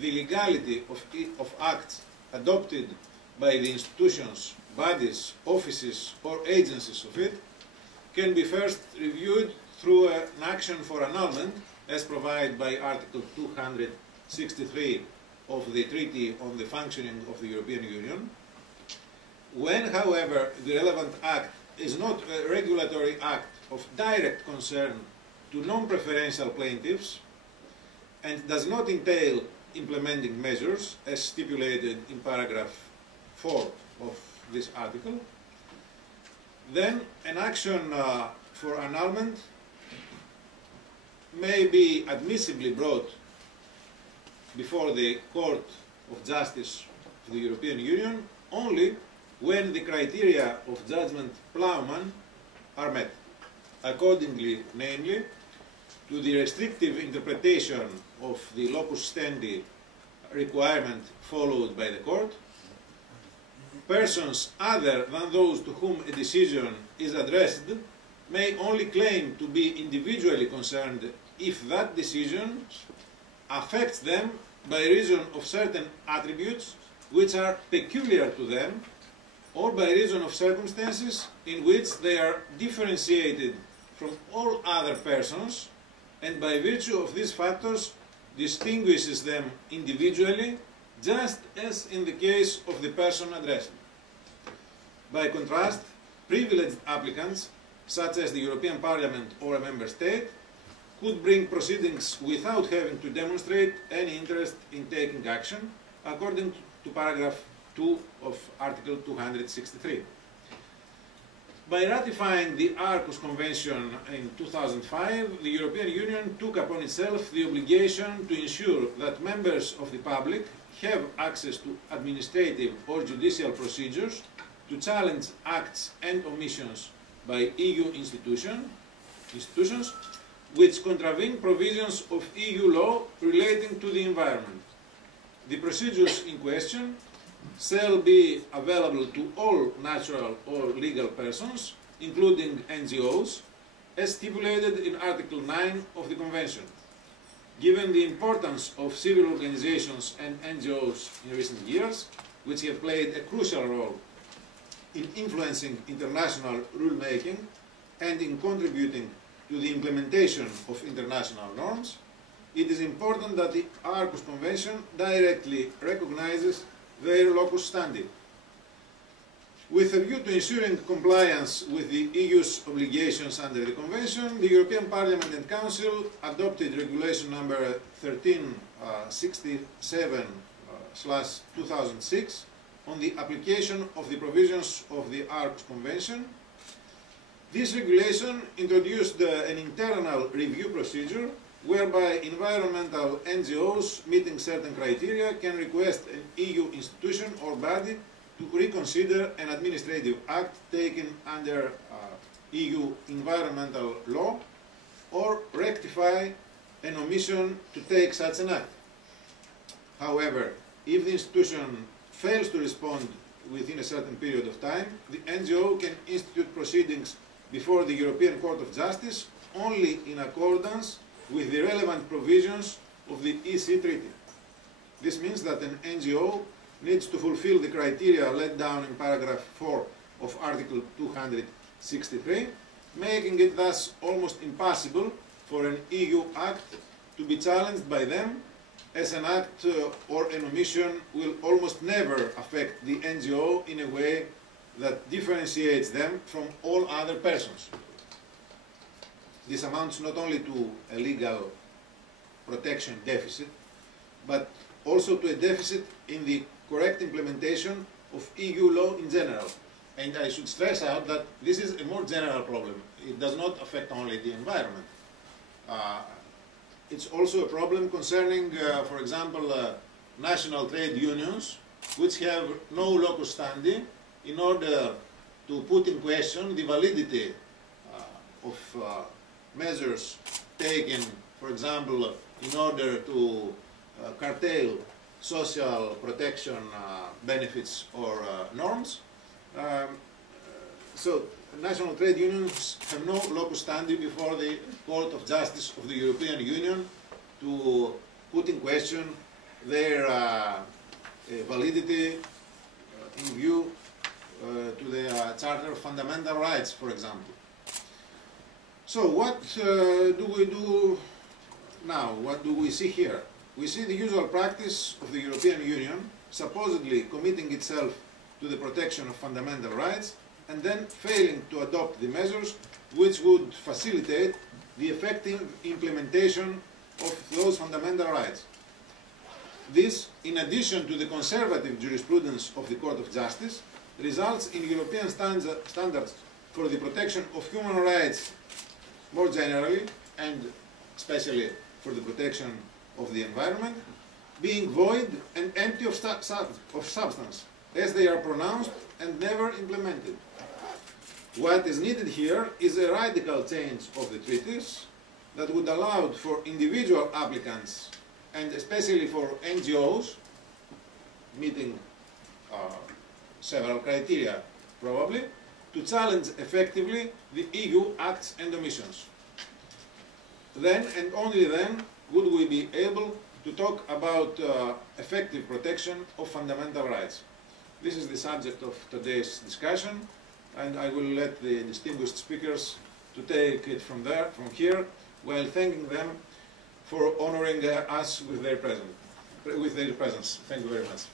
the legality of acts adopted by the institutions, bodies, offices or agencies of it can be first reviewed through an action for annulment as provided by Article 263 of the Treaty on the Functioning of the European Union. When, however, the relevant act is not a regulatory act of direct concern to non-preferential plaintiffs and does not entail implementing measures as stipulated in paragraph 4 of this article, then an action for annulment may be admissibly brought before the Court of Justice of the European Union only when the criteria of judgment Plowman are met. Accordingly, namely, to the restrictive interpretation of the locus standi requirement followed by the Court, persons other than those to whom a decision is addressed may only claim to be individually concerned if that decision affects them by reason of certain attributes which are peculiar to them, or by reason of circumstances in which they are differentiated from all other persons, and by virtue of these factors distinguishes them individually, just as in the case of the person addressed. By contrast, privileged applicants, such as the European Parliament or a member state, could bring proceedings without having to demonstrate any interest in taking action, according to paragraph 2 of Article 263. By ratifying the Aarhus Convention in 2005, the European Union took upon itself the obligation to ensure that members of the public have access to administrative or judicial procedures to challenge acts and omissions by EU institutions which contravene provisions of EU law relating to the environment. The procedures in question shall be available to all natural or legal persons, including NGOs, as stipulated in Article 9 of the Convention. Given the importance of civil organizations and NGOs in recent years, which have played a crucial role in influencing international rulemaking and in contributing to the implementation of international norms, it is important that the Aarhus Convention directly recognizes their locus standi. With a view to ensuring compliance with the EU's obligations under the Convention, the European Parliament and Council adopted Regulation number 1367/2006 on the application of the provisions of the Aarhus Convention. This regulation introduced an internal review procedure whereby environmental NGOs meeting certain criteria can request an EU institution or body to reconsider an administrative act taken under EU environmental law or rectify an omission to take such an act. However, if the institution fails to respond within a certain period of time, the NGO can institute proceedings before the European Court of Justice only in accordance with the relevant provisions of the EC Treaty. This means that an NGO needs to fulfill the criteria laid down in paragraph 4 of Article 263, making it thus almost impossible for an EU act to be challenged by them, as an act or an omission will almost never affect the NGO in a way that differentiates them from all other persons. This amounts not only to a legal protection deficit, but also to a deficit in the correct implementation of EU law in general. And I should stress out that this is a more general problem. It does not affect only the environment. It's also a problem concerning, for example, national trade unions, which have no locus standi in order to put in question the validity of measures taken, for example, in order to curtail social protection benefits or norms. So national trade unions have no locus standi before the Court of Justice of the European Union to put in question their validity in view to the Charter of Fundamental Rights, for example. So what do we do now? What do we see here? We see the usual practice of the European Union supposedly committing itself to the protection of fundamental rights and then failing to adopt the measures which would facilitate the effective implementation of those fundamental rights. This, in addition to the conservative jurisprudence of the Court of Justice, results in European standards for the protection of human rights more generally, and especially for the protection of the environment, being void and empty of substance, as they are pronounced and never implemented. What is needed here is a radical change of the treaties that would allow for individual applicants, and especially for NGOs, meeting several criteria probably, to challenge effectively the EU acts and omissions. Then and only then would we be able to talk about effective protection of fundamental rights. This is the subject of today's discussion, and I will let the distinguished speakers to take it from here, while thanking them for honoring us with their presence. Thank you very much.